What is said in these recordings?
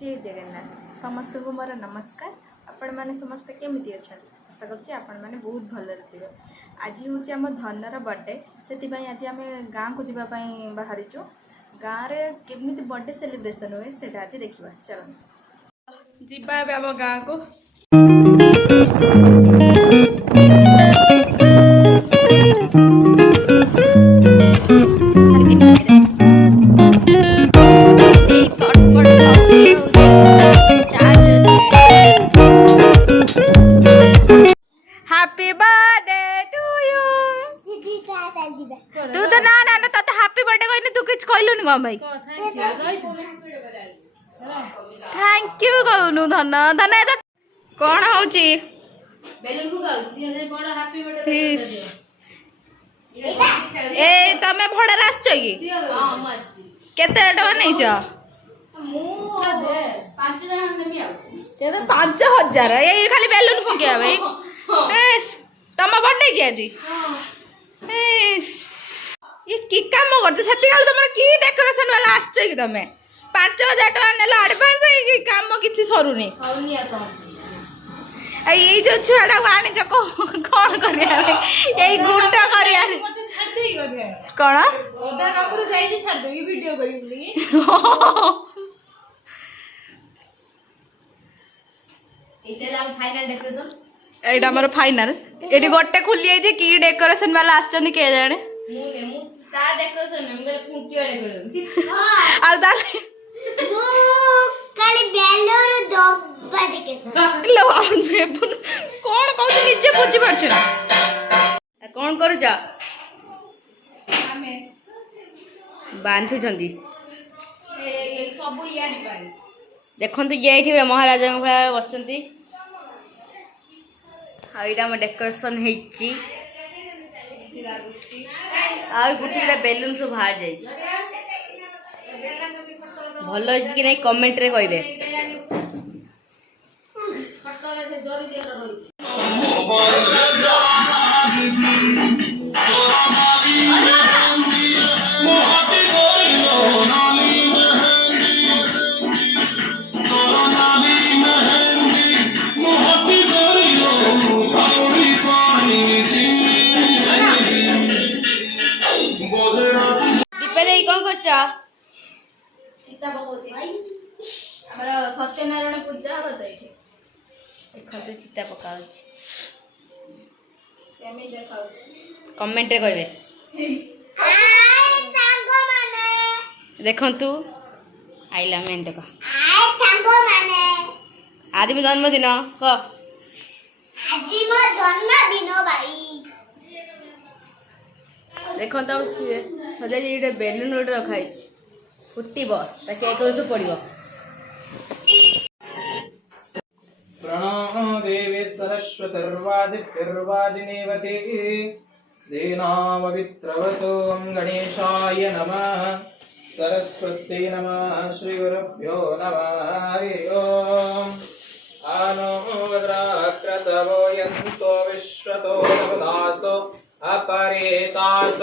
जय जगन्नाथ समस्त को मोर नमस्कार। आपण मैंने समस्ते केमी अच्छा आशा करुँचे आपण मैंने बहुत भलरे थे। आज हूँ आम धनर बर्थडे से आज आम गाँव को जावाई बाहरीचु। गाँव में केमी बर्थडे सेलिब्रेशन हुए से आज देखा। चलो जीवा आम गाँव को। Happy birthday to you. तू तो ना ना तो हैप्पी बर्थडे कहनी तू किछ कहलुनी गम भाई। थैंक यू कहनु धन धन ए कोन होची बेलून फुगाउची ए बड़ हैप्पी बर्थडे ए तमे भड़ा रास की हां मस्त केते टका नै छ मु 5 जन नेमी आ के तो 5000 ए खाली बेलून फुगिया भाई। एस तम बर्थडे की आज एस ये की काम करछ सती काल तमर की डेकोरेशन वाला आछ कि तमे 5000 टका नेला एडवांस की काम किछि सरुनी हौनी आ तो ये जो छुआड़ा आनी जो कौन करिया यही गुंडा करिया मते छाड़ देई गरे कोन ओदा कापुर जाई जे छाड़ दे वीडियो करी बोली इते हम फाइनल डेकोरेशन एटा हमर फाइनल एटी गोटे खुली आइ जे की डेकोरेशन वाला आछन के जाने मु स्टार डेकोरेशन हम गले फुंकिया डेकोरेशन आ दाले मु काली बेलूर डब्बा डेकोरेशन लो बेबुन कोन कहू निजे बुझी परछ ना कोन करू जा हमें बांधु जंदी ए सब यारी पानी देखंतु ये एठी महाराजा भला बसचंती आ इटा हम डेकोरेशन हेची आ गुटी बेलून सब बाहर जाई भल होई कि नै कमेंट रे कहिबे। दीपाली कौन करछा सीता पकोची हमरा सत्यनारायण पूजा हो त एठी देखते चिता पकाउछि केमी देखाउछि कमेंट रे कहबे सांगो माने देखंतु आइला मेन देखो आय सांगो माने आज मो जन्मदिन क आज मो जन्मदिन भाई देखंतु सजे ये बेलून गोटे रखाई फुटब ताकि एक वर्ष पड़ो प्रणो देवी सरस्वतीर्वाजिनेवते देनामवित्रवतो गणेशाय नमः सरस्वती नमः श्री गुरुभ्यो नमः हरि ओम आनो भद्राक्रतवो यन्तो विश्वतो नवदासो अपरेतास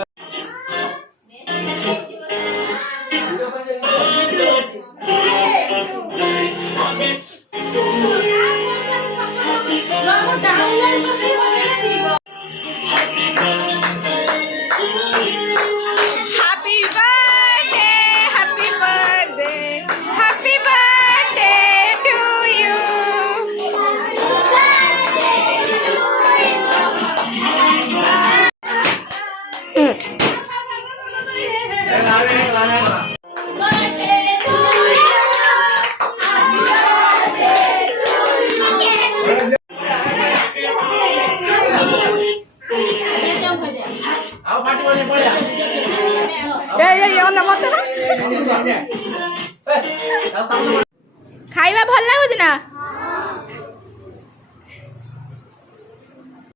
खाइबा भल लागुच ना